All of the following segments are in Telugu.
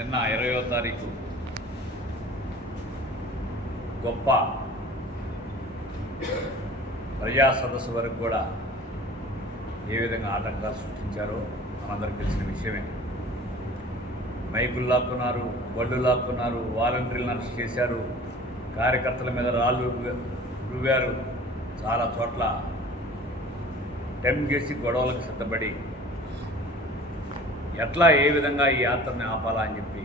నిన్న ఇరవయో తారీఖు. గొప్ప ప్రజా సదస్సు వరకు కూడా ఏ విధంగా ఆటంకాలు సృష్టించారో మనందరికీ తెలిసిన విషయమే. మైకులు లాక్కున్నారు బళ్ళు లాక్కున్నారు వాలంటీర్లను అరెస్ట్ చేశారు కార్యకర్తల మీద రాళ్ళు రువ్వారు చాలా చోట్ల. టెంప్ చేసి గొడవలకు సిద్ధపడి ఎట్లా ఏ విధంగా ఈ యాత్రని ఆపాలా అని చెప్పి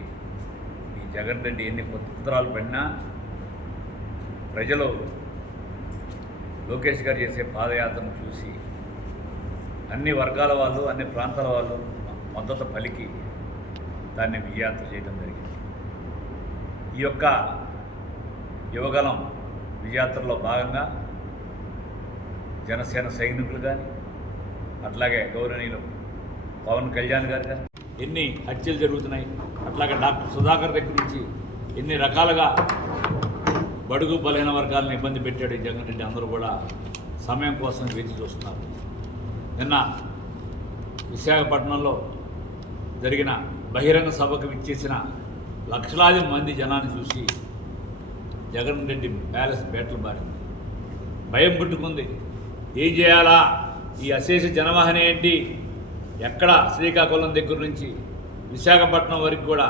ఈ జగన్ రెడ్డి ఎన్ని కుతంత్రాలు పడినా ప్రజలు లోకేష్ గారు చేసే పాదయాత్రను చూసి అన్ని వర్గాల వాళ్ళు అన్ని ప్రాంతాల వాళ్ళు మద్దతు పలికి దాన్ని విజయాత్ర చేయడం జరిగింది. ఈ యొక్క యువగలం విజయాత్రలో భాగంగా జనసేన సైనికులు కానీ అట్లాగే గౌరవనీయులు పవన్ కళ్యాణ్ గారు ఎన్ని హత్యలు జరుగుతున్నాయి? అట్లాగే డాక్టర్ సుధాకర్ దగ్గర నుంచి ఎన్ని రకాలుగా బడుగు బలహీన వర్గాలను ఇబ్బంది పెట్టాడు ఈ జగన్ రెడ్డి? అందరూ కూడా సమయం కోసం వేచి చూస్తున్నారు. నిన్న విశాఖపట్నంలో జరిగిన బహిరంగ సభకు విచ్చేసిన లక్షలాది మంది జనాన్ని చూసి జగన్ రెడ్డి ప్యాలెస్ బేటలు బారింది. భయం పుట్టుకుంది. ఏం చేయాలా? ఈ అశేష జనవాహన ఏంటి? ఎక్కడ శ్రీకాకుళం దగ్గర నుంచి విశాఖపట్నం వరకు కూడా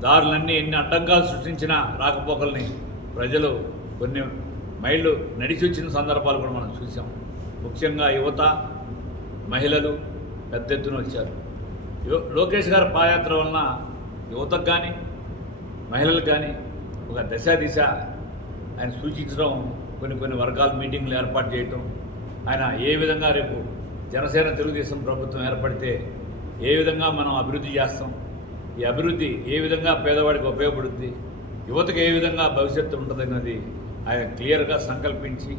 దారులన్నీ ఎన్ని అడ్డంకాలు సృష్టించినా రాకపోకల్ని ప్రజలు కొన్ని మైళ్ళు నడిచి వచ్చిన సందర్భాలు కూడా మనం చూసాం ముఖ్యంగా యువత మహిళలు పెద్ద ఎత్తున వచ్చారు. లోకేష్ గారి పాదయాత్ర వలన యువతకు కానీ మహిళలకు కానీ ఒక దశ దిశ ఆయన సూచించడం కొన్ని కొన్ని వర్గాల మీటింగ్లు ఏర్పాటు చేయటం ఆయన ఏ విధంగా రేపు జనసేన తెలుగుదేశం ప్రభుత్వం ఏర్పడితే ఏ విధంగా మనం అభివృద్ధి చేస్తాం? ఈ అభివృద్ధి ఏ విధంగా పేదవాడికి ఉపయోగపడుద్ది? యువతకు ఏ విధంగా భవిష్యత్తు ఉంటుందన్నది ఆయన క్లియర్గా సంకల్పించి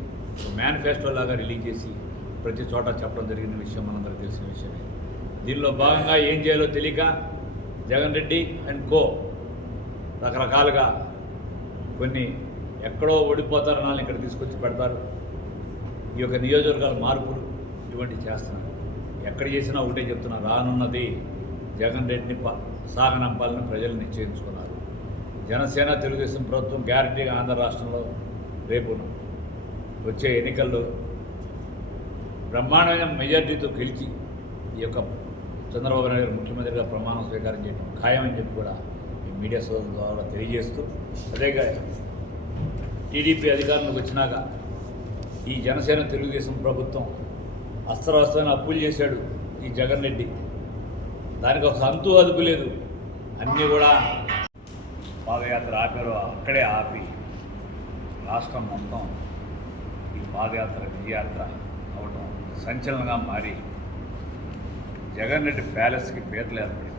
మేనిఫెస్టోలాగా రిలీజ్ చేసి ప్రతి చోట చెప్పడం జరిగిన విషయం మనందరికీ తెలిసిన విషయమే. దీనిలో భాగంగా ఏం చేయాలో తెలియక జగన్ రెడ్డి అండ్ కో రకరకాలుగా కొన్ని ఎక్కడో ఓడిపోతారని వాళ్ళని ఇక్కడ తీసుకొచ్చి పెడతారు. ఈ యొక్క నియోజకవర్గాల మార్పులు ఇటువంటి చేస్తున్నారు ఎక్కడ చేసినా ఒకటే చెప్తున్నా రానున్నది జగన్ రెడ్డిని ప- సాగనంపాలని ప్రజలు నిశ్చయించుకున్నారు. జనసేన తెలుగుదేశం ప్రభుత్వం గ్యారంటీగా ఆంధ్ర రాష్ట్రంలో రేపు వచ్చే ఎన్నికల్లో బ్రహ్మాండమైన మెజార్టీతో గెలిచి ఈ యొక్క చంద్రబాబు నాయుడు గారు ముఖ్యమంత్రిగా ప్రమాణం స్వీకారం చేయడం ఖాయమని చెప్పి కూడా ఈ మీడియా సోదరుల ద్వారా తెలియజేస్తూ అదేగా టీడీపీ అధికారంలోకి వచ్చినాక ఈ జనసేన తెలుగుదేశం ప్రభుత్వం అస్త్రవస్త్రాన్ని అప్పులు చేశాడు ఈ జగన్ రెడ్డి. దానికి ఒక సంతు అదుపు లేదు. అన్నీ కూడా పాదయాత్ర ఆపారు. అక్కడే ఆపి రాష్ట్రం మొత్తం ఈ పాదయాత్ర విజయాత్ర అవటం సంచలనంగా మారి జగన్ రెడ్డి ప్యాలెస్కి పీటలు ఏర్పడింది